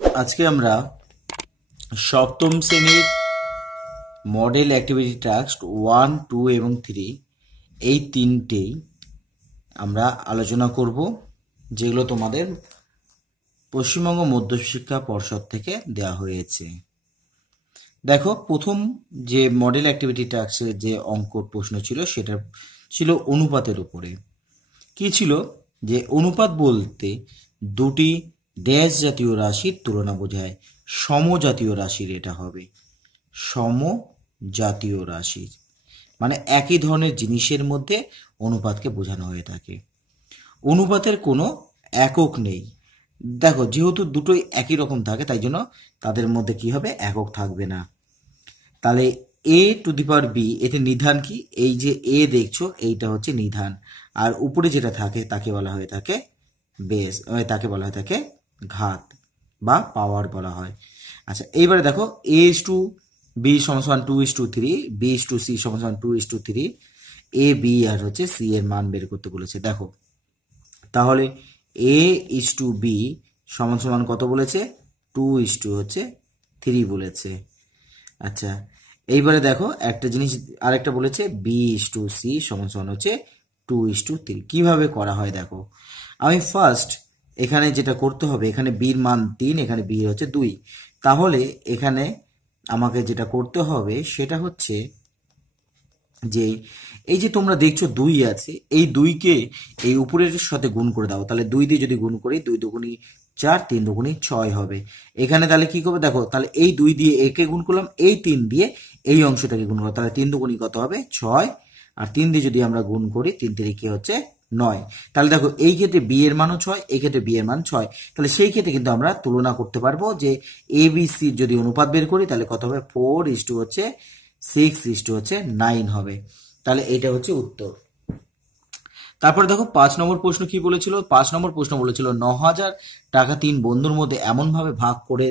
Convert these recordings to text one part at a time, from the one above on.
আজকে আমরা সপ্তম শ্রেণীর মডেল অ্যাক্টিভিটি টাস্ক 1, 2 এবং 3 এই তিনটেই আমরা আলোচনা করব, যেগুলো তোমাদের পশ্চিমবঙ্গ মধ্যশিক্ষা পর্ষদ থেকে দেওয়া হয়েছে। দেখো, প্রথম যে মডেল অ্যাক্টিভিটি টাস্কের যে অঙ্ক প্রশ্ন ছিল সেটা ছিল অনুপাতের উপরে। কি ছিল যে অনুপাত বলতে দুটি ড্যাশ জাতীয় রাশির তুলনা বোঝায়। সমজাতীয় রাশির এটা হবে, সমজাতীয় রাশির মানে একই ধরনের জিনিসের মধ্যে অনুপাতকে বোঝানো হয়ে থাকে। অনুপাতের কোনো একক নেই। দেখো, যেহেতু দুটোই একই রকম থাকে তাই জন্য তাদের মধ্যে কি হবে, একক থাকবে না। তাহলে এ টু দি পাওয়ার বি, এতে নিধান কি, এই যে এ দেখছো এইটা হচ্ছে নিধান, আর উপরে যেটা থাকে তাকে বলা হয়ে থাকে বেস, তাকে বলা হয়ে থাকে ঘাত বা পাওয়ার বলা হয়। আচ্ছা, এইবারে দেখো এ ইস টু বি সমান 2:3, বি ইস টু সি সমান 2:3, এ বি আর হচ্ছে সি এর মান বের করতে বলেছে। দেখো, তাহলে এ ইস টু বি সমান কত বলেছে, 2:3 বলেছে। আচ্ছা, এইবারে দেখো একটা জিনিস আরেকটা বলেছে, বি ইস টু সি সমান হচ্ছে 2:3। কিভাবে করা হয় দেখো, আমি ফার্স্ট এখানে যেটা করতে হবে, এখানে বির মান 3, এখানে বি হচ্ছে 2, তাহলে এখানে আমাকে যেটা করতে হবে সেটা হচ্ছে যে এই যে তোমরা দেখছো 2 আছে, এই 2কে এই উপরের সাথে গুণ করে দাও। তাহলে 2 দিয়ে যদি গুণ করি, 2 দুগুণি 4, 3 দুগুণি 6 হবে। এখানে তাহলে কি করবে দেখো, তাহলে এই 2 দিয়ে একে গুণ করলাম, এই 3 দিয়ে এই অংশটাকে গুণ করলাম, তাহলে 3 দুগুণি কত হবে 6, আর 3 দিয়ে যদি আমরা গুণ করি 3 3 হচ্ছে 9। তাহলে দেখো, এই ক্ষেত্রে বি এর মানও 6, এই ক্ষেত্রে বি এর মান 6। তাহলে সেই ক্ষেত্রে কিন্তু আমরা তুলনা করতে পারবো যে এ বি সি যদি অনুপাত বের করি তাহলে কত হবে, 4:6 হচ্ছে 9 হবে। তাহলে এটা হচ্ছে উত্তর। তারপরে দেখো 5 নম্বর প্রশ্ন কি বলেছিল। 5 নম্বর প্রশ্ন বলেছিল 9,000 টাকা 3 বন্ধুর মধ্যে এমনভাবে ভাগ করে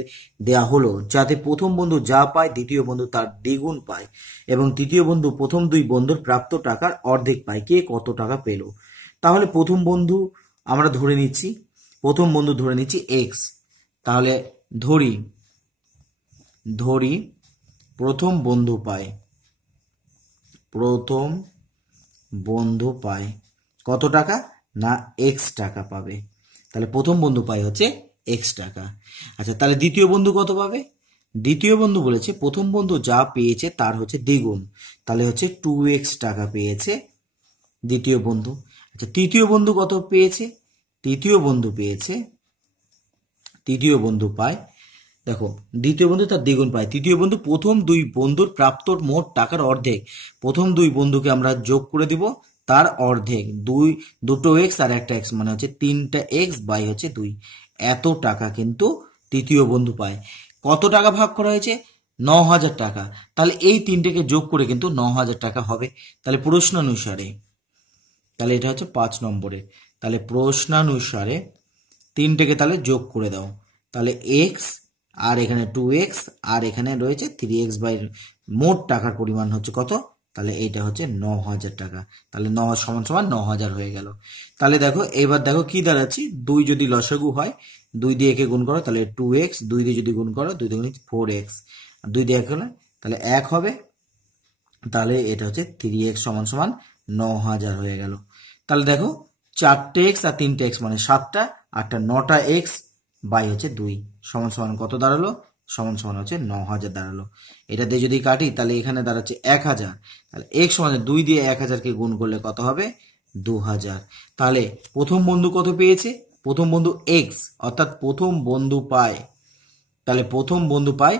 দেয়া হলো যাতে প্রথম বন্ধু যা পায় দ্বিতীয় বন্ধু তার দ্বিগুণ পায়, এবং তৃতীয় বন্ধু প্রথম দুই বন্ধুর প্রাপ্ত টাকার অর্ধেক পায়। কে কত টাকা পেল? তাহলে প্রথম বন্ধু আমরা ধরে নিচ্ছি, প্রথম বন্ধু ধরে নিচ্ছি এক্স। তাহলে ধরি প্রথম বন্ধু পায়, প্রথম বন্ধু পায় কত টাকা না, এক্স টাকা পাবে। তাহলে প্রথম বন্ধু পায় হচ্ছে এক্স টাকা। আচ্ছা, তাহলে দ্বিতীয় বন্ধু কত পাবে? দ্বিতীয় বন্ধু বলেছে প্রথম বন্ধু যা পেয়েছে তার হচ্ছে দ্বিগুণ, তাহলে হচ্ছে 2x টাকা পেয়েছে দ্বিতীয় বন্ধু। আচ্ছা, তৃতীয় বন্ধু কত পেয়েছে? তৃতীয় বন্ধু পায়, দেখো দ্বিতীয় বন্ধু তার দ্বিগুণ পায়। তৃতীয় বন্ধু প্রথম দুই বন্ধুর প্রাপ্ত মোট টাকার অর্ধেক, প্রথম দুই বন্ধুকে আমরা যোগ করে দিব তার অর্ধেক, দুটো এক্স আর একটা এক্স মানে হচ্ছে 3টা এক্স বাই হচ্ছে 2, এত টাকা কিন্তু তৃতীয় বন্ধু পায়। কত টাকা ভাগ করা হয়েছে? 9,000 টাকা। তাহলে এই তিনটেকে যোগ করে কিন্তু 9,000 টাকা হবে। তাহলে প্রশ্নানুসারে, তাহলে এটা হচ্ছে 5 নম্বরে, তাহলে প্রশ্নানুসারে তিনটেকে তাহলে যোগ করে দাও। তাহলে এক্স আর এখানে 2x আর এখানে রয়েছে 3x বাই মোট টাকার পরিমাণ হচ্ছে কত, তাহলে এইটা হচ্ছে 9,000 টাকা। তাহলে 9 সমান 9,000 হয়ে গেল। তাহলে দেখো এবার দেখো কি দাঁড়াচ্ছি, 2 যদি লসাগু হয় 2 দিয়ে একে গুণ করো তাহলে 2x, 2 দিয়ে যদি গুণ করো 2 দুগুণে 4x, আর 2 দিয়ে 1 হলে তাহলে 1 হবে। তাহলে এটা হচ্ছে 3x সমান 9,000 হয়ে গেল। তাহলে দেখো 4টে এক্স আর 3টে এক্স মানে 7টা, আরটা 9টা এক্স বাই হচ্ছে 2 সমান কত দাঁড়ালো, সমান হচ্ছে 9,000 দাঁড়ালো। এটা দিয়ে যদি কাটি তাহলে এখানে দাঁড়াচ্ছে 1,000, তাহলে এক্স সমান 2 দিয়ে 1,000কে গুণ করলে কত হবে, 2,000। তাহলে প্রথম বন্ধু কত পেয়েছে? প্রথম বন্ধু এক্স, অর্থাৎ প্রথম বন্ধু পায়, তাহলে প্রথম বন্ধু পায়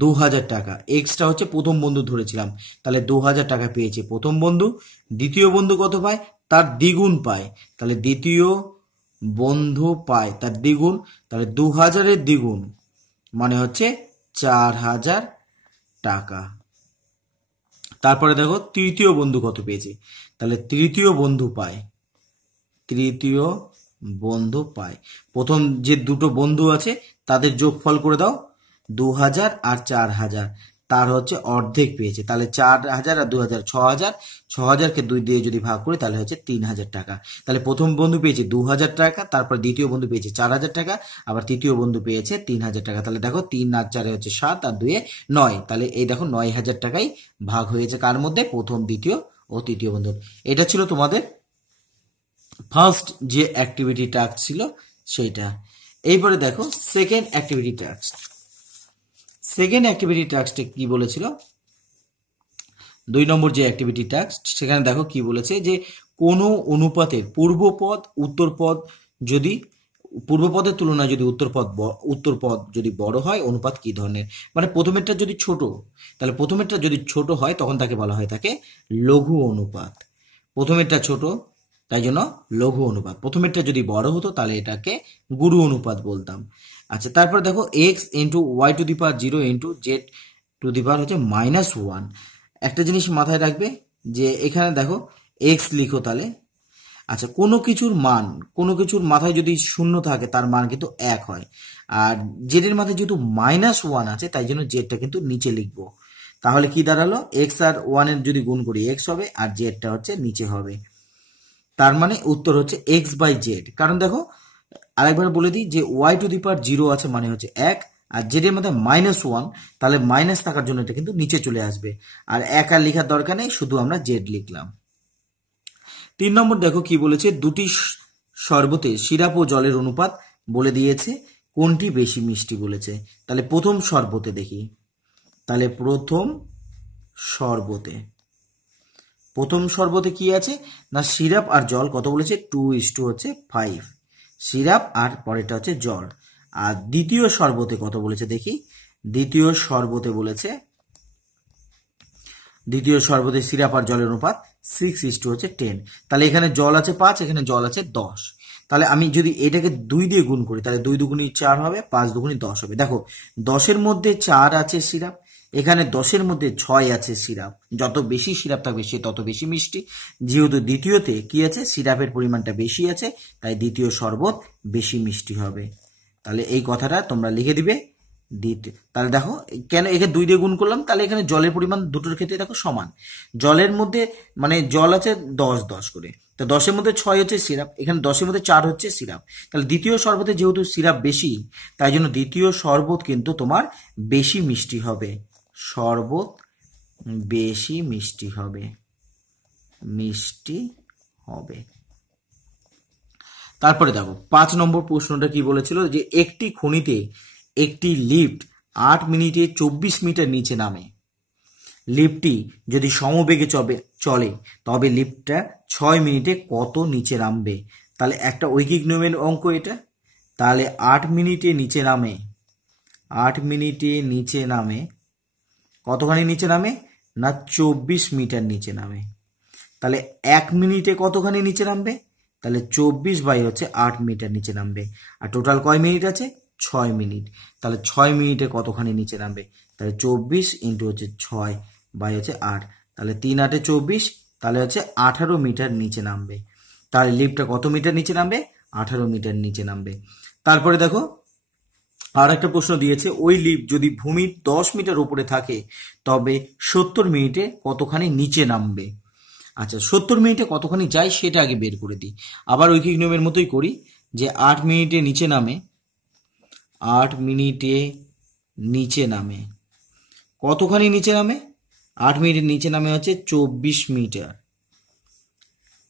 2,000 টাকা। এক্সটা হচ্ছে প্রথম বন্ধু ধরেছিলাম, তাহলে 2,000 টাকা পেয়েছে প্রথম বন্ধু। দ্বিতীয় বন্ধু কত পায়? তার দ্বিগুণ পায়, তাহলে দ্বিতীয় বন্ধু পায় তার দ্বিগুণ, তাহলে 2,000-এর দ্বিগুণ মানে হচ্ছে 4,000 টাকা। তারপরে দেখো তৃতীয় বন্ধু কত পেয়েছে, তাহলে তৃতীয় বন্ধু পায় প্রথম যে দুটো বন্ধু আছে তাদের যোগফল করে দাও, 2,000 আর 4,000, তার হচ্ছে অর্ধেক পেয়েছে। তাহলে 4,000 আর 2,000 6,000, 6,000কে 2 দিয়ে যদি ভাগ করি তাহলে হচ্ছে 3,000 টাকা। তাহলে প্রথম বন্ধু পেয়েছে 2,000 টাকা, তারপর দ্বিতীয় বন্ধু পেয়েছে 4,000 টাকা, আবার তৃতীয় বন্ধু পেয়েছে 3,000 টাকা। তাহলে দেখো 3 আর 4 হচ্ছে 7 আর 2 9। তাহলে এই দেখো 9,000 টাকাই ভাগ হয়েছে কার মধ্যে? প্রথম, দ্বিতীয় ও তৃতীয় বন্ধুর। এটা ছিল তোমাদের ফার্স্ট যে অ্যাক্টিভিটি টাস্ক ছিল সেইটা। এইবারে দেখো second activity task. Second activity টাস্কটা কি বলেছিল? 2 নম্বর যে অ্যাক্টিভিটি টাস্ক, সেখানে দেখো কি বলেছে যে কোনো অনুপাতের পূর্বপদ উত্তরপদ যদি পূর্বপদের তুলনায় যদি উত্তরপদ যদি বড় হয়, অনুপাত কি ধরনের? মানে প্রথমেরটা যদি ছোট, তাহলে প্রথমেরটা যদি ছোট হয় তখন তাকে বলা হয় তাকে লঘু অনুপাত। প্রথমেরটা ছোট তাই জন্য লঘু অনুপাত। প্রথমেরটা যদি বড় হতো তাহলে এটাকে গুরু অনুপাত বলতাম। আচ্ছা, তারপর দেখো x into y to the power 0 into z to the power হচ্ছে -1। একটা জিনিস মাথায় রাখবে যে এখানে দেখো এক্স লিখো তাহলে। আচ্ছা, কোনো কিছুর মাথায় যদি শূন্য থাকে তার মান কিন্তু 1 হয়। আর জেডের মাথায় যেহেতু -1 আছে তাই জন্য জেডটা কিন্তু নিচে লিখবো। তাহলে কি দাঁড়ালো? এক্স আর 1 এর যদি গুণ করি এক্স হবে, আর জেডটা হচ্ছে নিচে হবে। তার মানে উত্তর হচ্ছে এক্স বাই জেড। কারণ দেখো আরেকবার বলে দিই যে ওয়াই টু দি পাওয়ার 0 আছে মানে হচ্ছে 1, আর জেড এর মধ্যে -1, তাহলে মাইনাস থাকার জন্য এটা কিন্তু নিচে চলে আসবে। আর 1 আর লেখার দরকার নেই, শুধু আমরা জেড লিখলাম। 3 নম্বর দেখো কি বলেছে, দুটি শরবতে সিরাপ ও জলের অনুপাত বলে দিয়েছে, কোনটি বেশি মিষ্টি বলেছে। তাহলে প্রথম শরবতে দেখি। তাহলে প্রথম শরবতে কি আছে না, সিরাপ আর জল কত বলেছে? 2:5 সিরাপ আর পরেরটা হচ্ছে জল। আর দ্বিতীয় শরবতে কত বলেছে দেখি। দ্বিতীয় শরবতে সিরাপ আর জলের অনুপাত 6:10। তাহলে এখানে জল আছে 5, এখানে জল আছে 10। তাহলে আমি যদি এটাকে 2 দিয়ে গুণ করি তাহলে 2 দুগুণী 4 হবে, 5 দুগুণী 10 হবে। দেখো 10-এর মধ্যে 4 আছে সিরাপ, এখানে 10-এর মধ্যে 6 আছে সিরাপ। যত বেশি সিরাপ থাকবে সে তত বেশি মিষ্টি। যেহেতু দ্বিতীয়তে কি আছে, সিরাপের পরিমাণটা বেশি আছে, তাই দ্বিতীয় শরবত বেশি মিষ্টি হবে। তাহলে এই কথাটা তোমরা লিখে দিবে। তাহলে দেখো কেন একে 2 দিয়ে গুণ করলাম, তাহলে এখানে জলের পরিমাণ দুটোর ক্ষেত্রে দেখো সমান। জলের মধ্যে মানে জল আছে 10 করে, তো 10-এর মধ্যে 6 হচ্ছে সিরাপ, এখানে 10-এর মধ্যে 4 হচ্ছে সিরাপ। তাহলে দ্বিতীয় শরবতে যেহেতু সিরাপ বেশি, তাই জন্য দ্বিতীয় শরবত কিন্তু তোমার বেশি মিষ্টি হবে। শরবত বেশি মিষ্টি হবে। তারপরে দেখো 5 নম্বর প্রশ্নটা কি বলেছিল যে একটি খনিতে একটি লিফট 8 মিনিটে 24 মিটার নিচে নামে। লিফটটি যদি সমবেগে চলে তবে লিফটটা 6 মিনিটে কত নিচে নামবে? তাহলে একটা ঐকিক নিয়মের অঙ্ক এটা। তাহলে 8 মিনিটে নিচে নামে কতখানি নিচে নামে না 24 মিটার নিচে নামে। তাহলে 1 মিনিটে কতখানি নিচে নামবে? তাহলে 24/8 মিটার নিচে নামবে। আর টোটাল কয় মিনিট আছে? 6 মিনিট। তাহলে 6 মিনিটে কতখানি নিচে নামবে? তাহলে 24 ইন্টু হচ্ছে 6/8, তাহলে 3 × 8 = 24, তাহলে হচ্ছে 18 মিটার নিচে নামবে। তাহলে লিফটটা কত মিটার নিচে নামবে? 18 মিটার নিচে নামবে। তারপরে দেখো আর একটা প্রশ্ন দিয়েছে, ওই লিফট যদি ভূমির 10 মিটার উপরে থাকে তবে 70 মিনিটে কতখানি নিচে নামবে। আচ্ছা, 70 মিনিটে কতখানি যায় সেটা আগে বের করে দিই। আবার ঐকিক নিয়মের মতোই করি যে 8 মিনিটে নিচে নামে কতখানি নিচে নামে? 8 মিনিটে নিচে নামে হচ্ছে 24 মিটার।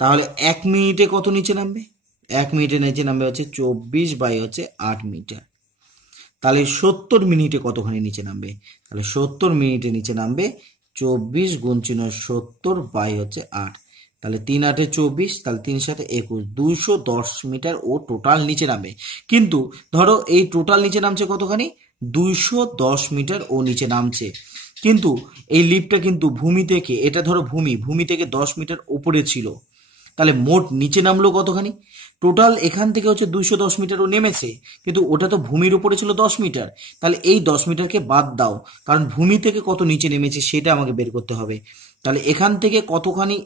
তাহলে 1 মিনিটে কত নিচে নামবে? 1 মিনিটে নিচে নামবে হচ্ছে 24/8 মিটার। তাহলে 70 মিনিটে কতখানি নিচে নামবে? তাহলে 70 মিনিটে নিচে নামবে 24 × 70/8, তাহলে 3 × 8 = 24, তাহলে 3 × 7 = 21, 210 মিটার ও টোটাল নিচে নামবে। কিন্তু ধরো এই টোটাল নিচে নামছে কতখানি? 210 মিটার ও নিচে নামছে। কিন্তু এই লিফটটা কিন্তু ভূমি থেকে, এটা ধরো ভূমি থেকে 10 মিটার উপরে ছিল, তাহলে মোট নিচে নামলো কতখানি? টোটাল এখান থেকে হচ্ছে 210 মিটার ও নেমেছে, কিন্তু ওটা তো ভূমির উপরে ছিল 10 মিটার। তাহলে এই 10 মিটারকে বাদ দাও, কারণ ভূমি থেকে কত নিচে নেমেছে সেটা আমাকে বের করতে হবে। তাহলে এখান থেকে কতখানি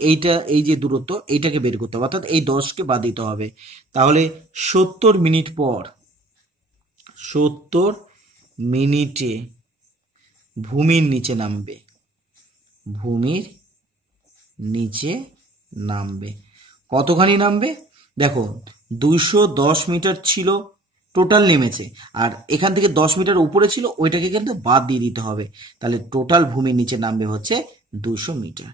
এই যে দূরত্ব এইটাকে বের করতে হবে, অর্থাৎ এই 10কে বাদ দিতে হবে। তাহলে 70 মিনিটে ভূমির নিচে নামবে, ভূমির নিচে নামবে। কতখানি নামবে? দেখো 210 মিটার ছিল, টোটাল নেমেছে, আর এখান থেকে 10 মিটার উপরে ছিল, ওইটাকে কিন্তু বাদ দিয়ে দিতে হবে। তাহলে টোটাল ভূমির নিচে নামবে হচ্ছে 200 মিটার।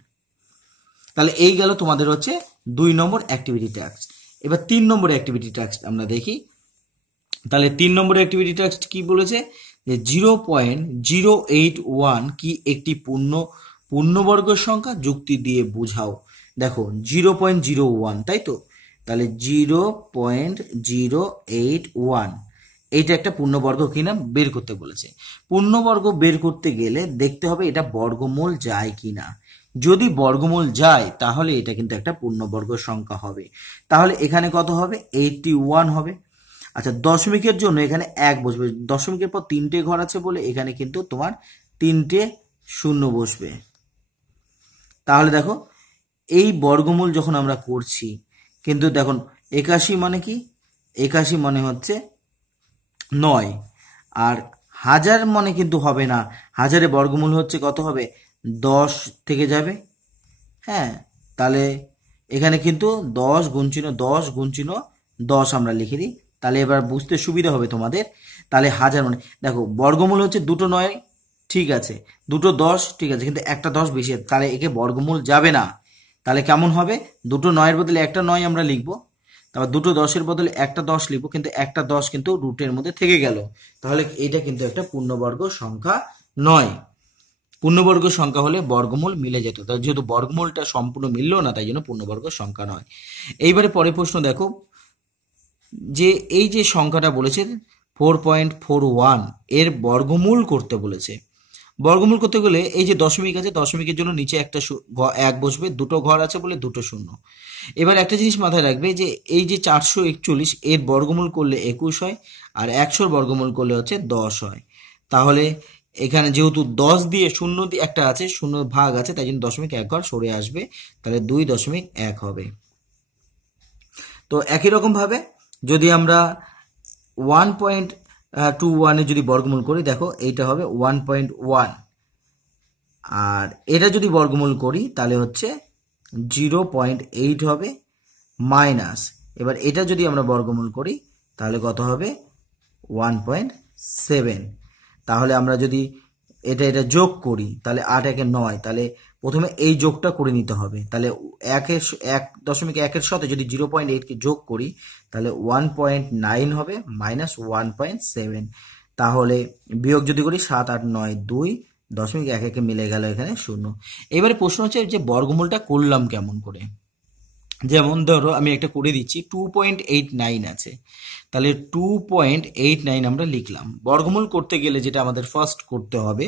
তাহলে এই গেল তোমাদের হচ্ছে 2 নম্বর অ্যাক্টিভিটি টাস্ক। এবার 3 নম্বর অ্যাক্টিভিটি টাস্ক আমরা দেখি। তাহলে 3 নম্বর অ্যাক্টিভিটি টাস্ক কি বলেছে, যে 0.081 কি একটি পূর্ণবর্গ সংখ্যা, যুক্তি দিয়ে বোঝাও। দেখো 0.01, তাই তো? তাহলে 0.081 এইটা একটা পূর্ণবর্গ কিনা বের করতে বলেছে। পূর্ণবর্গ বের করতে গেলে দেখতে হবে এটা বর্গমূল যায় কিনা। যদি বর্গমূল যায় তাহলে এটা কিন্তু একটা পূর্ণবর্গ সংখ্যা হবে। তাহলে এখানে কত হবে? 81 হবে। আচ্ছা, দশমিকের জন্য এখানে 1 বসবে, দশমিকের পর 3টে ঘর আছে বলে এখানে কিন্তু তোমার 3টে শূন্য বসবে। তাহলে দেখো এই বর্গমূল যখন আমরা করছি, কিন্তু দেখুন 81 মানে কি? 81 মানে হচ্ছে 9, আর 1000 মানে কিন্তু হবে না। 1000-এ বর্গমূল হচ্ছে কত হবে? 10 থেকে যাবে। হ্যাঁ, তাহলে এখানে কিন্তু 10 গুণ চিহ্ন 10 আমরা লিখে দিই, তাহলে এবার বুঝতে সুবিধা হবে তোমাদের। তাহলে 1000 মানে দেখো বর্গমূল হচ্ছে 2টো 9, ঠিক আছে, 2টো 10, ঠিক আছে, কিন্তু একটা 10 বেশি, তাহলে একে বর্গমূল যাবে না। তাহলে কেমন হবে? 2টো 9-এর বদলে একটা 9 আমরা লিখবো, তারপর 2টো 10-এর বদলে একটা 10 লিখবো, কিন্তু একটা 10 কিন্তু রুটের মধ্যে থেকে গেল। তাহলে এটা কিন্তু একটা পূর্ণবর্গ সংখ্যা নয়। পূর্ণবর্গ সংখ্যা হলে বর্গমূল মিলে যেত, তাই যেহেতু বর্গমূলটা সম্পূর্ণ মিললো না, তাই জন্য পূর্ণবর্গ সংখ্যা নয়। এইবারে পরের প্রশ্ন দেখো, যে এই যে সংখ্যাটা বলেছে 4.41 এর বর্গমূল করতে বলেছে। বর্গমূল করতে গেলে এই যে দশমিক আছে, দশমিকের জন্য নিচে একটা 1 বসবে, 2টো ঘর আছে বলে 2টো শূন্য। এবার একটা জিনিস মাথায় রাখবে, যে এই যে 441 এর বর্গমূল করলে 21 হয়, আর 100-র বর্গমূল করলে হচ্ছে 10 হয়। তাহলে এখানে যেহেতু 10 দিয়ে শূন্য দিয়ে একটা আছে, শূন্য ভাগ আছে, তাই জন্য 0.1 ঘর সরে আসবে, তাহলে 2.1 হবে। তো একই রকম ভাবে যদি আমরা 1.21 এর যদি বর্গমূল করি, দেখো এইটা হবে 1.1, আর এটা যদি বর্গমূল করি তাহলে হচ্ছে 0.8 হবে মাইনাস, এবার এটা যদি আমরা বর্গমূল করি তাহলে কত হবে? 1.7। তাহলে আমরা যদি এটা যোগ করি তাহলে 8 একে 9, তাহলে প্রথমে এই যোগটা করে নিতে হবে। তাহলে 1.1-এর সাথে যদি 0.8কে যোগ করি তাহলে 1.9 হবে মাইনাস 1.7। তাহলে বিয়োগ যদি করি 7, 8, 9, 2.1 মিলে গেল এখানে 0। এবারে প্রশ্ন হচ্ছে যে বর্গমূলটা করলাম কেমন করে। যেমন ধরো আমি একটা করে দিচ্ছি, 2.89 আছে, তাহলে 2.89 আমরা লিখলাম। বর্গমূল করতে গেলে যেটা আমাদের ফার্স্ট করতে হবে,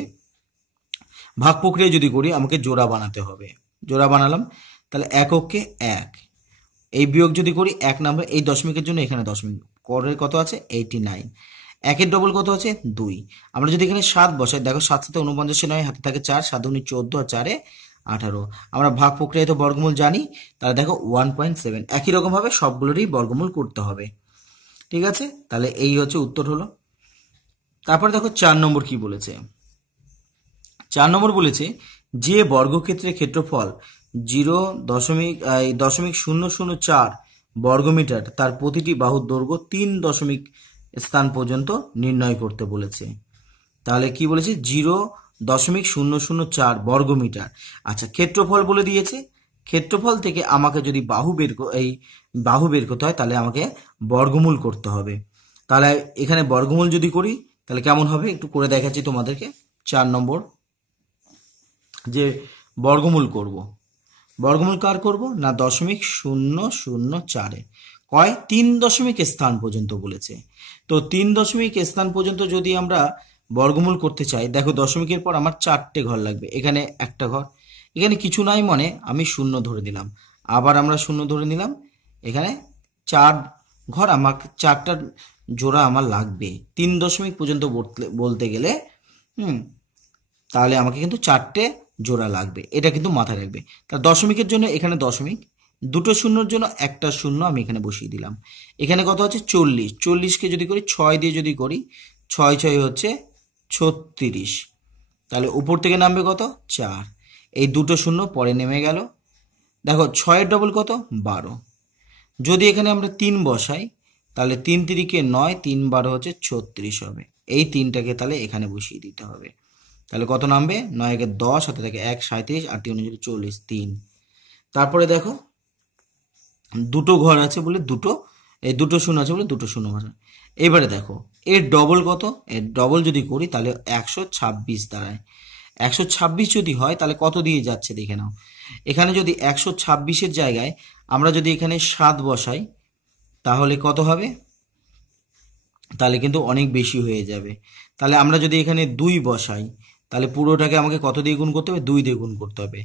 ভাগ প্রক্রিয়া যদি করি আমাকে জোড়া বানাতে হবে। জোড়া বানালাম, তাহলে এককে 1, এই বিয়োগ যদি করি 1 নাম্বার, এই দশমিকের জন্য এখানে দশমিক করে কত আছে? 89। 1-এর ডবল কত আছে? 2। আমরা যদি এখানে 7 বসাই, দেখো 7 সাথে 49 নয়, হাতে থাকে 4, 7 দুগুণে 14, আর 4-এ 18। আমরা ভাগ প্রক্রিয়ায় তো বর্গমূল জানি, তাহলে দেখো 1.7। একই রকম ভাবে সবগুলোরই বর্গমূল করতে হবে, ঠিক আছে? তাহলে এই হচ্ছে উত্তর হলো। তারপর দেখো 4 নম্বর কি বলেছে। 4 নম্বর বলেছে যে বর্গক্ষেত্রের ক্ষেত্রফল 0.004 বর্গমিটার, তার প্রতিটি বাহুর দৈর্ঘ্য 3 দশমিক স্থান পর্যন্ত নির্ণয় করতে বলেছে। তাহলে কি বলেছে? 0.004 বর্গমিটার। আচ্ছা, ক্ষেত্রফল বলে দিয়েছে, ক্ষেত্রফল থেকে আমাকে যদি বাহু বের করতে হয় তাহলে আমাকে বর্গমূল করতে হবে। তাহলে এখানে বর্গমূল যদি করি তাহলে কেমন হবে একটু করে দেখাচ্ছি তোমাদেরকে। 4 নম্বর যে বর্গমূল করব, বর্গমূল কার করব না 0.004 কয় 3 দশমিক স্থান পর্যন্ত বলেছে। তো 3 দশমিক স্থান পর্যন্ত যদি আমরা বর্গমূল করতে চাই, দেখো দশমিকের পর আমার 4টে ঘর লাগবে, এখানে একটা ঘর, এখানে কিছু নাই মানে আমি 0 ধরে দিলাম, আবার আমরা 0 ধরে নিলাম, এখানে 4 ঘর, আমার 4টা জোড়া আমার লাগবে 3 দশমিক পর্যন্ত বলতে গেলে। তাহলে আমাকে কিন্তু 4টে জোড়া লাগবে, এটা কিন্তু মাথায় রাখবে। তা দশমিকের জন্য এখানে দশমিক, 2টো শূন্যর জন্য একটা শূন্য আমি এখানে বসিয়ে দিলাম। এখানে কত হচ্ছে? 40। 40কে যদি করি 6 দিয়ে যদি করি, 6 6 হচ্ছে 36। তাহলে উপর থেকে নামবে কত 4, এই দুটো শূন্য পরে নেমে গেল। দেখো 6-এর ডবল কত 12, যদি এখানে আমরা 3 বসাই তাহলে 3 তিরিকে 9, 3 12 হচ্ছে 36 হবে। এই 3টাকে তাহলে এখানে বসিয়ে দিতে হবে। তাহলে কত নামবে 9 একে 10, হাতে থাকে 1 37, আর 3 40, 3। তারপরে দেখো দুটো ঘর আছে বলে দুটো, এই দুটো শূন্য আছে বলে দুটো শূন্য বসা। এবারে দেখো এর ডবল কত, এর ডবল যদি করি তাহলে 126 দাঁড়ায়। 126 যদি হয় তাহলে কত দিয়ে যাচ্ছে দেখে নাও। এখানে যদি 126-এর জায়গায় আমরা যদি এখানে 7 বসাই তাহলে কত হবে, তাহলে কিন্তু অনেক বেশি হয়ে যাবে। তাহলে আমরা যদি এখানে 2 বসাই তাহলে পুরোটাকে আমাকে কত দিয়ে গুণ করতে হবে, 2 দিয়ে গুণ করতে হবে।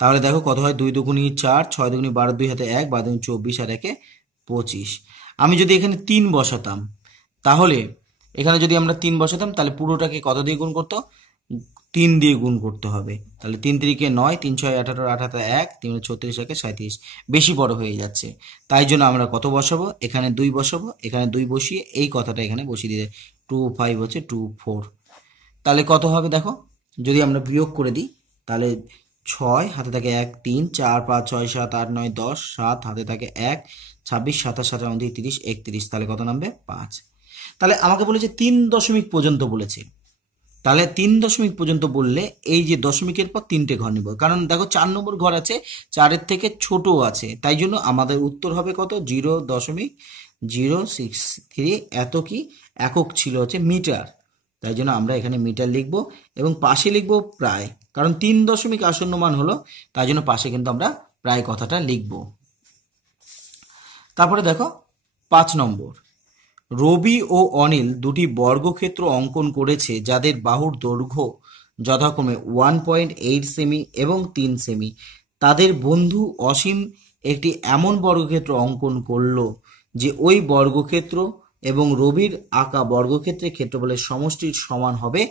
তাহলে দেখো কত হয়, 2 দুগুণে 4, 6 দুগুণে 12, 2 হাতে 1, 12 দুগুণে 24, আর 1-এ 25। আমি যদি এখানে 3 বসাতাম তাহলে এখানে যদি আমরা 3 বসাতাম তাহলে পুরোটাকে কত দিয়ে গুণ করতে, 3 দিয়ে গুণ করতে হবে। তাহলে 3 তিরিকে 9, 3 6 18, 8 হাতে 1, 3 36, 1 37, বেশি বড় হয়ে যাচ্ছে। তাই জন্য আমরা কত বসাবো, এখানে 2 বসাবো, এখানে 2 বসিয়ে এই কথাটা এখানে বসিয়ে দিয়ে 2 5 হচ্ছে 2 4। তাহলে কত হবে দেখো, যদি আমরা বিয়োগ করে দিই তাহলে 6 হাতে থাকে 1, 3 4 5 6 7 8 9 10, 7 হাতে থাকে 1, 26 27 27 30 31, তাহলে কত নামবে 5। তাহলে আমাকে বলেছে 3 দশমিক পর্যন্ত বলেছে, তাহলে 3 দশমিক পর্যন্ত বললে এই যে দশমিকের পর 3টে ঘর নিব, কারণ দেখো 4 নম্বর ঘর আছে, 4-এর থেকে ছোট আছে, তাই জন্য আমাদের উত্তর হবে কত 0.063, এত কি একক ছিল হচ্ছে মিটার। তাই জন্য আমরা এখানে মিটার লিখব এবং পাশে লিখব প্রায়, কারণ 3 দশমিক আসন্ন মান হলো, তাই জন্য পাশে কিন্তু আমরা প্রায় কথাটা লিখব। তারপরে দেখো 5 নম্বর, রবি ও অনিল দুটি বর্গক্ষেত্র অঙ্কন করেছে যাদের বাহুর দৈর্ঘ্য যথাক্রমে 1.8 সেমি এবং 3 সেমি। তাদের বন্ধু অসীম একটি এমন বর্গক্ষেত্র অঙ্কন করলো যে ওই বর্গক্ষেত্র এবং রবির আঁকা বর্গক্ষেত্রের ক্ষেত্রফলের সমষ্টির সমান হবে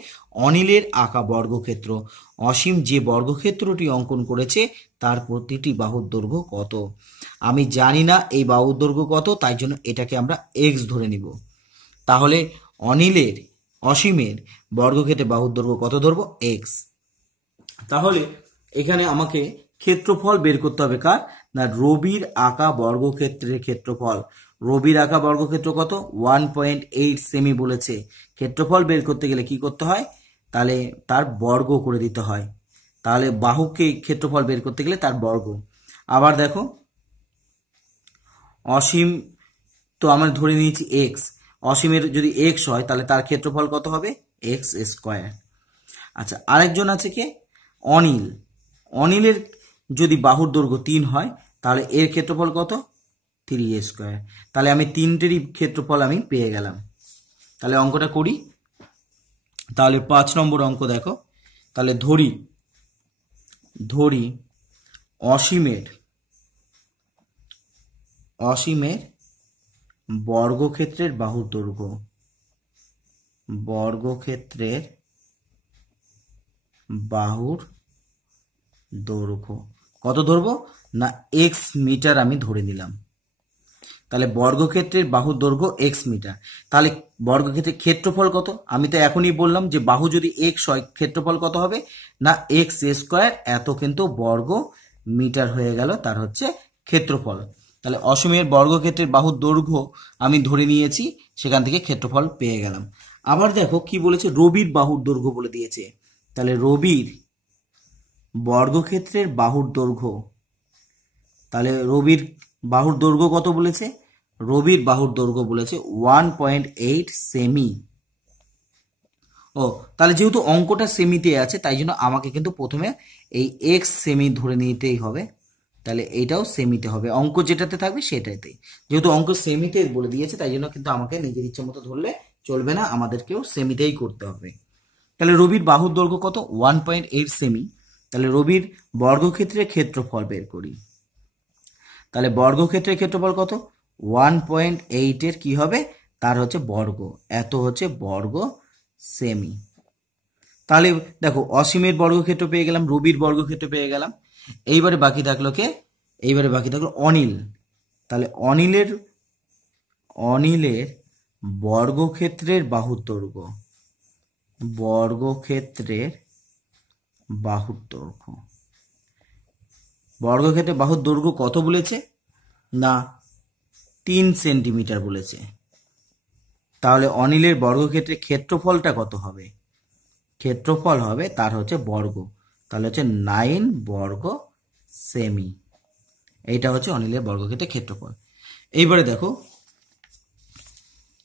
অনিলের আঁকা বর্গক্ষেত্র। অসীম যে বর্গক্ষেত্রটি অঙ্কন করেছে তার প্রতিটি বাহুর দৈর্ঘ্য কত। আমি জানি না এই বাহুর দৈর্ঘ্য কত, তাই জন্য এটাকে আমরা এক্স ধরে নিব। তাহলে অসীমের বর্গক্ষেত্রে বাহুর দৈর্ঘ্য কত ধরবো, এক্স। তাহলে এখানে আমাকে ক্ষেত্রফল বের করতে হবে কার, না রবির আঁকা বর্গক্ষেত্রের ক্ষেত্রফল। রবির আঁকা বর্গক্ষেত্র কত 1.8 সেমি বলেছে। ক্ষেত্রফল বের করতে গেলে কি করতে হয়, তাহলে তার বর্গ করে দিতে হয়। তাহলে বাহুকে ক্ষেত্রফল বের করতে গেলে তার বর্গ। আবার দেখো অসীম তো আমরা ধরে নিয়েছি এক্স, অসীমের যদি এক্স হয় তাহলে তার ক্ষেত্রফল কত হবে, এক্স স্কোয়ার। আচ্ছা, আরেকজন আছে কে, অনিল। অনিলের যদি বাহুর দৈর্ঘ্য 3 হয় তাহলে এর ক্ষেত্রফল কত, 3 স্কোয়ার। তাহলে আমি 3টেরই ক্ষেত্রফল আমি পেয়ে গেলাম। তাহলে অঙ্কটা করি। তাহলে 5 নম্বর অঙ্ক দেখো, তাহলে ধরি অসীমের বর্গক্ষেত্রের বাহুর দৈর্ঘ্য, বর্গক্ষেত্রের বাহুর দৈর্ঘ্য কত ধরবো, না এক্স মিটার আমি ধরে নিলাম। তাহলে বর্গক্ষেত্রের বাহুর দৈর্ঘ্য এক্স মিটার। তাহলে বর্গক্ষেত্রের ক্ষেত্রফল কত, আমি তো এখনই বললাম যে বাহু যদি এক্স হয় ক্ষেত্রফল কত হবে, না এক্স স্কোয়ার, এত কিন্তু বর্গ মিটার হয়ে গেল তার হচ্ছে ক্ষেত্রফল। তাহলে অসীমের বর্গক্ষেত্রের বাহুর দৈর্ঘ্য আমি ধরে নিয়েছি, সেখান থেকে ক্ষেত্রফল পেয়ে গেলাম। আবার দেখো কি বলেছে, রবির বাহুর দৈর্ঘ্য বলে দিয়েছে। তাহলে রবির বর্গক্ষেত্রের বাহুর দৈর্ঘ্য, তাহলে রবির বাহুর দৈর্ঘ্য কত বলেছে, রবির বাহুর দৈর্ঘ্য বলেছে 1.8 সেমি। ও তাহলে যেহেতু অঙ্কটা সেমিতে আছে তাই জন্য আমাকে কিন্তু প্রথমে এই এক্স সেমি ধরে নিতেই হবে। তাহলে এইটাও সেমিতে হবে, অঙ্ক যেটাতে থাকবে সেটাতেই। যেহেতু অঙ্ক সেমিতে বলে দিয়েছে তাই জন্য কিন্তু আমাকে নিজের ইচ্ছে মতো ধরলে চলবে না, আমাদেরকেও সেমিতেই করতে হবে। তাহলে রবির বাহুর দৈর্ঘ্য কত 1.8 সেমি। তাহলে রবির বর্গক্ষেত্রের ক্ষেত্রফল বের করি। তাহলে বর্গক্ষেত্রের ক্ষেত্রফল কত, 1.8 কি হবে, তার হচ্ছে বর্গ, এত হচ্ছে বর্গ সেমি। তাহলে দেখো অসীমের বর্গক্ষেত্র পেয়ে গেলাম, রবির বর্গক্ষেত্র পেয়ে গেলাম। এইবারে বাকি থাকলো অনিল। তাহলে অনিলের বর্গক্ষেত্রের বাহুর দৈর্ঘ্য, বর্গক্ষেত্রের বাহুর দৈর্ঘ্য। বর্গক্ষেত্রে বাহুর দৈর্ঘ্য কত বলেছে? না 3 সেন্টিমিটার বলেছে। তাহলে অনিলের বর্গক্ষেত্রে ক্ষেত্রফলটা কত হবে? ক্ষেত্রফল হবে তার হচ্ছে বর্গ, তাহলে হচ্ছে 9 বর্গ সেমি। এইটা হচ্ছে অনিলের বর্গক্ষেত্রে ক্ষেত্রফল। এইবারে দেখো,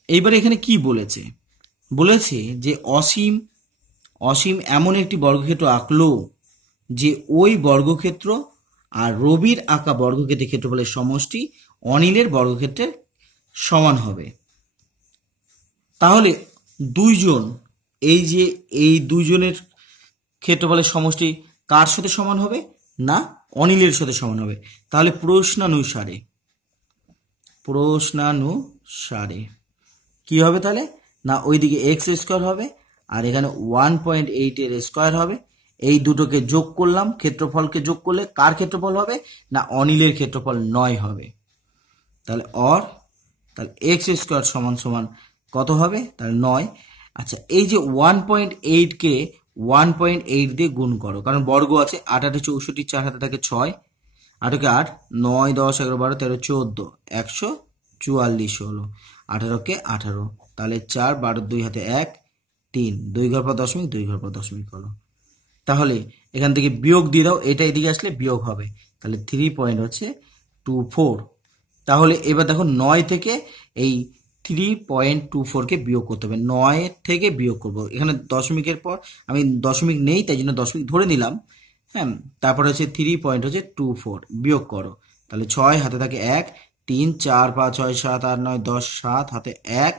এইবারে এখানে কি বলেছে? বলেছে যে অসীম এমন একটি বর্গক্ষেত্র আঁকলো যে ওই বর্গক্ষেত্র আর রবির আঁকা বর্গক্ষেত্রের ক্ষেত্রফলের সমষ্টি অনিলের বর্গক্ষেত্রের সমান হবে। তাহলে দুইজন, এই দুইজনের ক্ষেত্রফলের সমষ্টি কার সাথে সমান হবে? না অনিলের সাথে সমান হবে। তাহলে প্রশ্নানুসারে কি হবে তাহলে? না ওইদিকে এক্স স্কোয়ার হবে আর এখানে 1.8 এর স্কোয়ার হবে। এই দুটোকে যোগ করলাম, ক্ষেত্রফলকে যোগ করলে কার ক্ষেত্রফল হবে? না অনিলের ক্ষেত্রফল 9 হবে। তাহলে এক্স স্কোয়ার সমান সমান কত হবে? তাহলে 9। আচ্ছা, এই যে 1.8কে 1.8 দিয়ে গুণ করো, কারণ বর্গ আছে। 8 8 64, 4 হাতে থাকে 6, 8 কে 8, 9 10 11 12 13 14, 144 হলো। 18 কে 18, তাহলে 4 12 2 হাতে 1 3, 2 ঘর পর দশমিক, 2 ঘর পর দশমিক হলো। তাহলে এখান থেকে বিয়োগ দিয়ে দাও, এটা এদিকে আসলে বিয়োগ হবে, তাহলে 3.24। তাহলে এবার দেখো 9 থেকে এই 3.24কে বিয়োগ করতে হবে। 9 থেকে বিয়োগ করব, এখানে দশমিকের পর আমি দশমিক নেই তাই জন্য দশমিক ধরে নিলাম। হ্যাঁ, তারপরে হচ্ছে 3.24 বিয়োগ করো, তাহলে 6 হাতে থাকে 1 3 4 5 6 7 8 9 10, 7 হাতে 1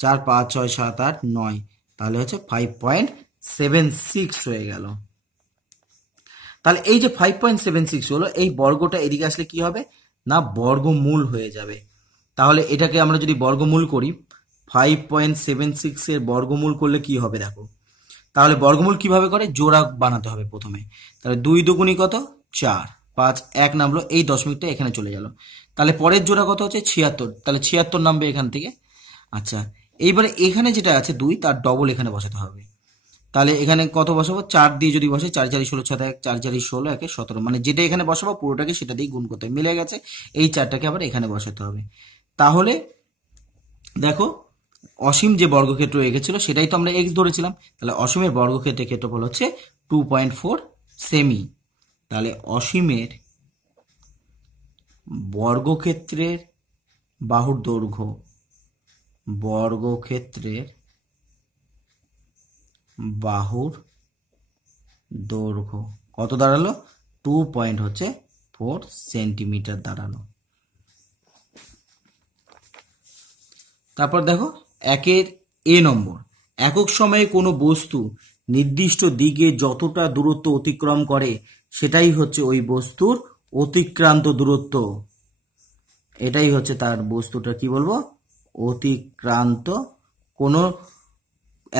4 5 6 7 8 9, তাহলে হচ্ছে 5.76 হয়ে গেল। তাহলে এই যে 5.76 হলো, এই বর্গটা এদিকে আসলে কি হবে? না বর্গমূল হয়ে যাবে। তাহলে এটাকে আমরা যদি বর্গমূল করি, 5.76 এর বর্গমূল করলে কি হবে দেখো। তাহলে বর্গমূল কিভাবে করে? জোড়া বানাতে হবে প্রথমে। তাহলে 2 দুগুণী কত? 4, 5 1 নামলো, এই দশমিকটা এখানে চলে গেল। তাহলে পরের জোড়া কত হচ্ছে? 76, তাহলে 76 নামবে এখান থেকে। আচ্ছা, এইবারে এখানে যেটা আছে 2, তার ডবল এখানে বসাতে হবে। তাহলে এখানে কত বসাবো? 4 দিয়ে যদি বসে 4 4 16 6 1 4 4 16 1 17, মানে যেটা এখানে বসাবো পুরোটাকে সেটা দিয়ে গুণ করতে হবে। মিলে গেছে, এই 4টাকে আবার এখানে বসাতে হবে। তাহলে দেখো অসীম যে বর্গক্ষেত্র এঁকেছিল সেটাই তো আমরা এক্স ধরেছিলাম, তাহলে অসীমের বর্গক্ষেত্রের ক্ষেত্রফল হচ্ছে 2.4 সেমি। তাহলে অসীমের বর্গক্ষেত্রের বাহুর দৈর্ঘ্য, বর্গক্ষেত্রের বাহুর দৈর্ঘ্য কত দাঁড়ালো? 2.4 সেন্টিমিটার দাঁড়ালো। তারপর দেখো 1 এ নম্বর, একক সময়ে কোনো বস্তু নির্দিষ্ট দিকে যতটা দূরত্ব অতিক্রম করে সেটাই হচ্ছে ওই বস্তুর অতিক্রান্ত দূরত্ব। এটাই হচ্ছে তার বস্তুটা কি বলবো? অতিক্রান্ত। কোনো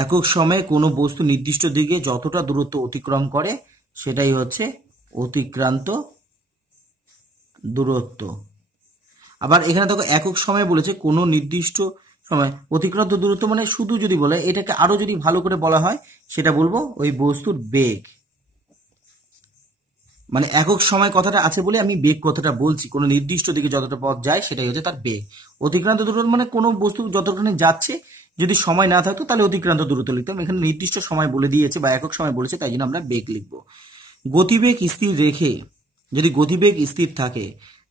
একক সময়ে কোনো বস্তু নির্দিষ্ট দিকে যতটা দূরত্ব অতিক্রম করে সেটাই হচ্ছে অতিক্রান্ত দূরত্ব। আবার এখানে দেখো একক সময় বলেছে, কোনো নির্দিষ্ট সময় অতিক্রান্ত দূরত্ব, মানে শুধু যদি বলে, এটাকে আরো যদি ভালো করে বলা হয় সেটা বলবো ওই বস্তুর বেগ। মানে একক সময় কথাটা আছে বলে আমি বেগ কথাটা বলছি, কোনো নির্দিষ্ট দিকে যতটা পথ যায় সেটাই হচ্ছে তার বেগ। অতিক্রান্ত দূরত্ব মানে কোনো বস্তু যতখানি যাচ্ছে, যদি সময় না থাকতো তাহলে অতিক্রান্ত দূরত্ব লিখতাম। এখানে নির্দিষ্ট সময় বলে দিয়েছে বা একক সময় বলেছে, তাই জন্য আমরা বেগ লিখব। গতিবেগ স্থির রেখে যদি গতিবেগ স্থির থাকে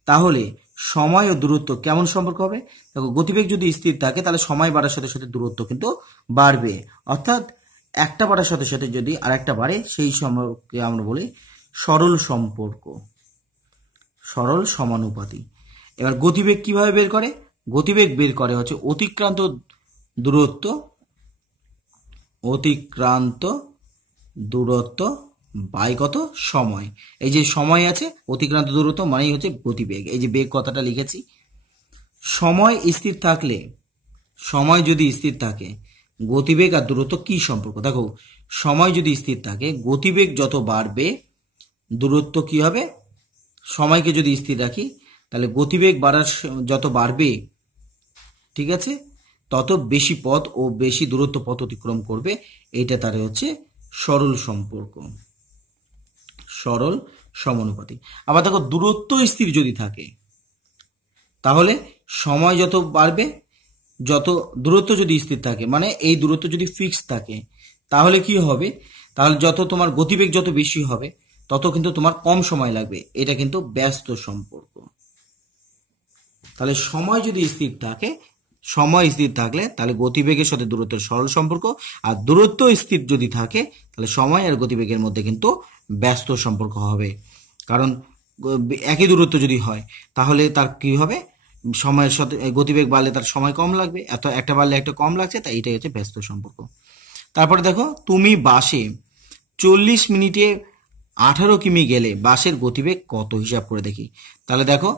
তাহলে সময় ও দূরত্ব কেমন সম্পর্ক হবে? দেখো গতিবেগ যদি স্থির থাকে তাহলে সময় বাড়ার সাথে সাথে দূরত্ব কিন্তু বাড়বে, অর্থাৎ একটা বাড়ার সাথে সাথে যদি আর একটা বাড়ে সেই সময়কে আমরা বলি সরল সম্পর্ক, সরল সমানুপাতি। এবার গতিবেগ কিভাবে বের করে? গতিবেগ বের করে হচ্ছে অতিক্রান্ত দূরত্ব, অতিক্রান্ত দূরত্ব বাই কত? সময়। এই যে সময় আছে, অতিক্রান্ত দূরত্ব মানেই হচ্ছে গতিবেগ। এই যে বেগ কথাটা লিখেছি। সময় স্থির থাকলে, সময় যদি স্থির থাকে, গতিবেগ আর দূরত্ব কি সম্পর্ক? দেখো সময় যদি স্থির থাকে, গতিবেগ যত বাড়বে দূরত্ব কি হবে? সময়কে যদি স্থির রাখি তাহলে গতিবেগ যত বাড়বে, ঠিক আছে, তত বেশি পথ ও বেশি দূরত্ব পথ অতিক্রম করবে। এইটা তার হচ্ছে সরল সম্পর্ক। সরল সমানুপাতিক। আবার দেখো দূরত্ব স্থির যদি থাকে তাহলে সময় যত বাড়বে, যত দূরত্ব যদি স্থির থাকে মানে এই দূরত্ব যদি ফিক্স থাকে তাহলে কি হবে, তাহলে যত তোমার গতিবেগ যত বেশি হবে তত কিন্তু তোমার কম সময় লাগবে। এটা কিন্তু ব্যস্ত সম্পর্ক। তাহলে সময় যদি স্থির থাকে, সময় স্থির থাকলে তাহলে গতিবেগের সাথে দূরত্বের সরল সম্পর্ক, আর দূরত্ব স্থির যদি থাকে তাহলে সময় আর গতিবেগের মধ্যে কিন্তু ব্যস্ত সম্পর্ক হবে। কারণ একই দূরত্ব যদি হয় তাহলে তার কি হবে, সময়ের সাথে গতিবেগ বাড়লে তার সময় কম লাগবে, এত একটা বাড়লে একটা কম লাগছে, তাই এটাই হচ্ছে ব্যস্ত সম্পর্ক। তারপরে দেখো তুমি বাসে 40 মিনিটে 18 কিমি গেলে বাসের গতিবেগ কত, হিসাব করে দেখি। তাহলে দেখো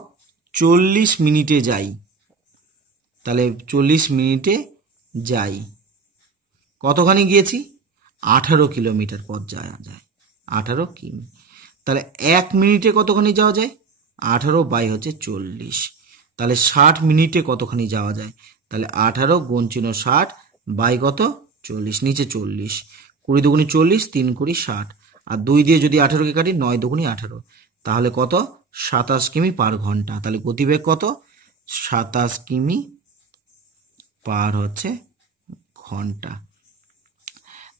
40 মিনিটে যাই, তাহলে 40 মিনিটে যাই, কতখানি গিয়েছি, 18 কিলোমিটার পথ যাওয়া যায়, 18 কিমি। তাহলে 1 মিনিটে কতখানি যাওয়া যায়, 18 বাই হচ্ছে 40, তাহলে 60 মিনিটে কতখানি যাওয়া যায়, তাহলে 18 গুণ চিহ্ন 60 বাই কত 40, নিচে 40, 20 দুগুণি 40, 3 কুড়ি 60, আর 2 দিয়ে যদি 18কে কাটি 9 দুগুণি 18, তাহলে কত 27 কিমি পার ঘন্টা। তাহলে গতিবেগ কত, 27 কিমি পার হচ্ছে ঘন্টা।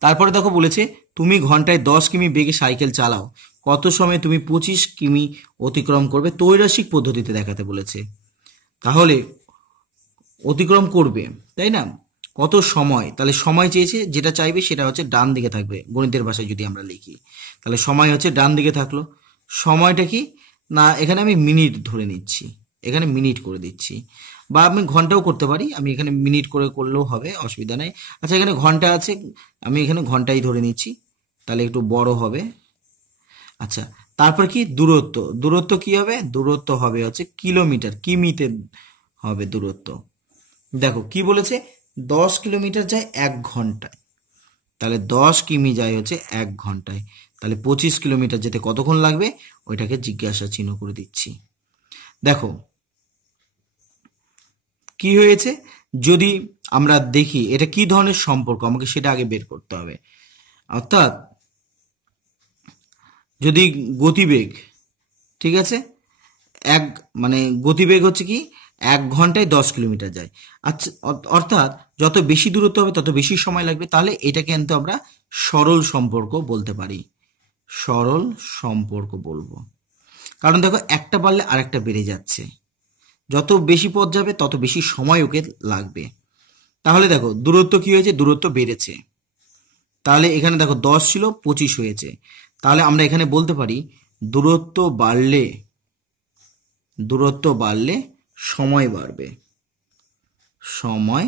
তারপরে দেখো বলেছে তুমি ঘন্টায় 10 কিমি বেগে সাইকেল চালাও, কত সময়ে তুমি 25 কিমি অতিক্রম করবে, ত্রৈরাসিক পদ্ধতিতে দেখাতে বলেছে। তাহলে অতিক্রম করবে, তাই না, কত সময়, তাহলে সময় চেয়েছে, যেটা চাইবে সেটা হচ্ছে ডান দিকে থাকবে। গণিতের ভাষায় যদি আমরা লিখি তাহলে সময় হচ্ছে ডান দিকে থাকলো, সময়টা কি না, এখানে আমি মিনিট ধরে নিচ্ছি, এখানে মিনিট করে দিচ্ছি, বা আমি ঘন্টাও করতে পারি, আমি এখানে মিনিট করে করলেও হবে, অসুবিধা নেই। আচ্ছা এখানে ঘন্টা আছে, আমি এখানে ঘন্টাই ধরে নিচ্ছি, তাহলে একটু বড় হবে। আচ্ছা তারপর কি দূরত্ব, দূরত্ব কি হবে, দূরত্ব হবে হচ্ছে কিলোমিটার, কিমিতে হবে দূরত্ব। দেখো কি বলেছে, 10 কিলোমিটার যায় 1 ঘন্টায়, তাহলে 10 কিমি যায় হচ্ছে 1 ঘন্টায়, তাহলে 25 কিলোমিটার যেতে কতক্ষণ লাগবে, ওইটাকে জিজ্ঞাসা চিহ্ন করে দিচ্ছি। দেখো কি হয়েছে, যদি আমরা দেখি এটা কি ধরনের সম্পর্ক আমাকে সেটা আগে বের করতে হবে। অর্থাৎ যদি গতিবেগ, ঠিক আছে, এক মানে গতিবেগ হচ্ছে কি 1 ঘন্টায় 10 কিলোমিটার যায়, আচ্ছা অর্থাৎ যত বেশি দূরত্ব হবে তত বেশি সময় লাগবে, তাহলে এটাকে কিন্তু আমরা সরল সম্পর্ক বলতে পারি, সরল সম্পর্ক বলবো। কারণ দেখো একটা বাড়লে আরেকটা বেড়ে যাচ্ছে, যত বেশি পথ যাবে তত বেশি সময় ওকে লাগবে। তাহলে দেখো দূরত্ব কি হয়েছে, দূরত্ব বেড়েছে, তাহলে এখানে দেখো 10 ছিল 25 হয়েছে, তাহলে আমরা এখানে বলতে পারি দূরত্ব বাড়লে, দূরত্ব বাড়লে সময় বাড়বে, সময়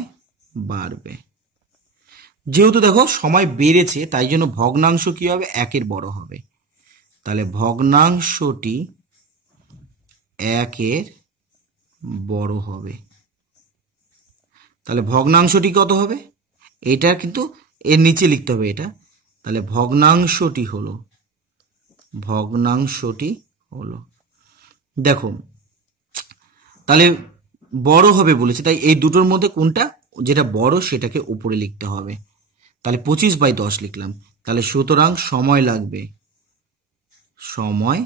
বাড়বে। যেহেতু দেখো সময় বেড়েছে তাই জন্য ভগ্নাংশ কি হবে, 1-এর বড় হবে, তাহলে ভগ্নাংশটি 1-এর বড় হবে। তাহলে ভগ্নাংশটি কত হবে, এটা কিন্তু এর নিচে লিখতে হবে এটা, তাহলে ভগ্নাংশটি হলো, ভগ্নাংশটি হলো, দেখো তাহলে বড় হবে বলেছে, তাই এই দুটোর মধ্যে কোনটা যেটা বড় সেটাকে উপরে লিখতে হবে। তাহলে 25/10 লিখলাম, তাহলে সুতরাং সময় লাগবে, সময়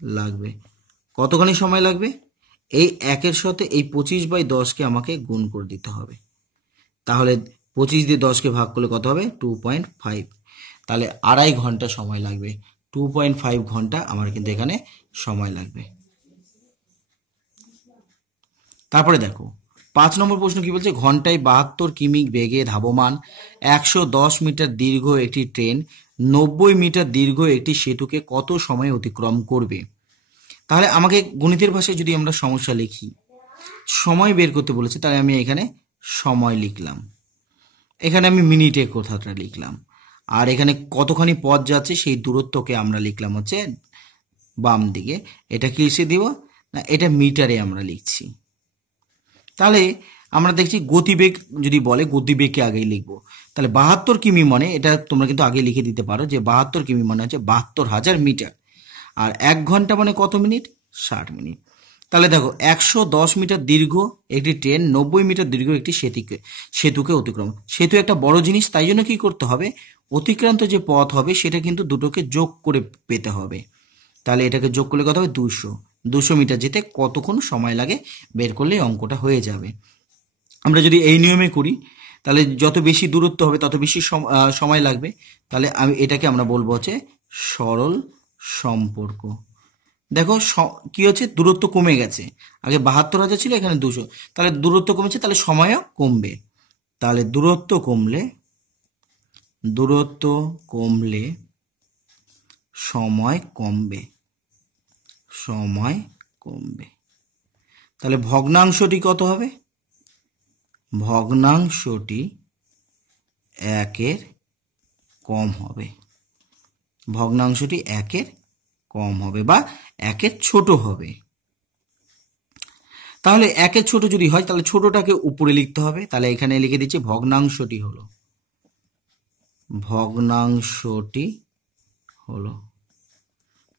লাগবে কতখানি সময় লাগবে, এই 1-এর সাথে এই 25/10কে আমাকে গুণ করে দিতে হবে, তাহলে 25 দিয়ে 10কে ভাগ করলে কত হবে 2.5, তাহলে 2.5 ঘন্টা সময় লাগবে, 2.5 ঘন্টা আমার কিন্তু এখানে সময় লাগবে। তারপরে দেখো 5 নম্বর প্রশ্ন কি বলছে, ঘন্টায় 72 কিমি বেগে ধাবমান 110 মিটার দীর্ঘ একটি ট্রেন 90 মিটার দীর্ঘ একটি সেতুকে কত সময় অতিক্রম করবে। তাহলে আমাকে গণিতের ভাষায় যদি আমরা সমস্যা লিখি, সময় বের করতে বলেছে, তাহলে আমি এখানে সময় লিখলাম, এখানে আমি মিনিটে কথাটা লিখলাম, আর এখানে কতখানি পথ যাচ্ছে সেই দূরত্বকে আমরা লিখলাম হচ্ছে বাম দিকে, এটা কি লিখে দিব না, এটা মিটারে আমরা লিখছি। তাহলে আমরা দেখছি গতিবেগ যদি বলে গতিবেগকে আগেই লিখবো, তাহলে 72 কিমি মানে এটা তোমরা কিন্তু আগে লিখে দিতে পারো যে 72 কিমি মানে হচ্ছে 72,000 মিটার, আর 1 ঘন্টা মানে কত মিনিট, 60 মিনিট। তাহলে দেখো 110 মিটার দীর্ঘ একটি ট্রেন 90 মিটার দীর্ঘ একটি সেতুকে অতিক্রম। সেতু একটা বড় জিনিস, তাই জন্য কি করতে হবে, অতিক্রান্ত যে পথ হবে সেটা কিন্তু দুটোকে যোগ করে পেতে হবে। তাহলে এটাকে যোগ করলে কত হবে, 200 মিটার যেতে কতক্ষণ সময় লাগে বের করলে অঙ্কটা হয়ে যাবে। আমরা যদি এই নিয়মে করি তাহলে যত বেশি দূরত্ব হবে তত বেশি সময় লাগবে। তাহলে এটাকে আমরা বলবো হচ্ছে সরল সম্পর্ক। দেখো কি হচ্ছে, দূরত্ব কমে গেছে, আগে 72,000 ছিল, এখানে 200, তাহলে দূরত্ব কমেছে, তাহলে সময়ও কমবে। তাহলে দূরত্ব কমলে সময় কমবে। তাহলে ভগ্নাংশটি কত হবে, ভগ্নাংশটি 1-এর কম হবে, ভগ্নাংশটি 1-এর কম হবে বা 1-এর ছোট হবে। তাহলে 1-এর ছোট যদি হয় তাহলে ছোটটাকে উপরে লিখতে হবে। তাহলে এখানে লিখে দিচ্ছি ভগ্নাংশটি হলো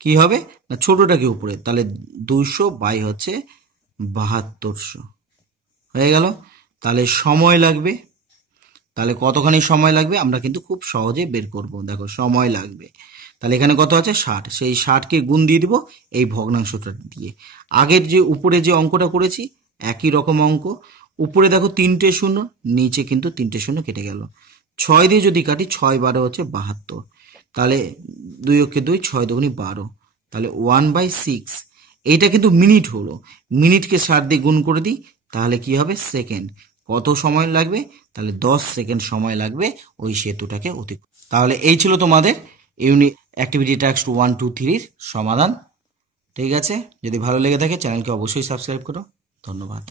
কি হবে না, ছোটটাকে উপরে, তাহলে 200 বাই হচ্ছে 7200 হয়ে গেল। তাহলে সময় লাগবে, তাহলে কতখানি সময় লাগবে আমরা কিন্তু খুব সহজে বের করব। দেখো সময় লাগবে, তাহলে এখানে কত আছে 60, সেই 60কে গুণ দিয়ে দিব এই ভগ্নাংশটা দিয়ে। আগের যে উপরে যে অঙ্কটা করেছি একই রকম অঙ্ক, উপরে দেখো 3টে শূন্য, নিচে কিন্তু 3টে শূন্য কেটে গেল। 6 দিয়ে যদি কাটি 6 12 হচ্ছে 72, তাহলে 2 × 2 6 2 12, তাহলে 1/6। এইটা কিন্তু মিনিট হলো, মিনিটকে 60 দিয়ে গুণ করে দিই তাহলে কি হবে সেকেন্ড। কত সময় লাগবে, তাহলে 10 সেকেন্ড সময় লাগবে ওই সেতুটাকে অতিক্রম। তাহলে এই ছিল তোমাদের ইউনিট অ্যাক্টিভিটি টাস্ক 1 2 3 সমাধান। ঠিক আছে, যদি ভালো লেগে থাকে চ্যানেলকে অবশ্যই সাবস্ক্রাইব করো। ধন্যবাদ।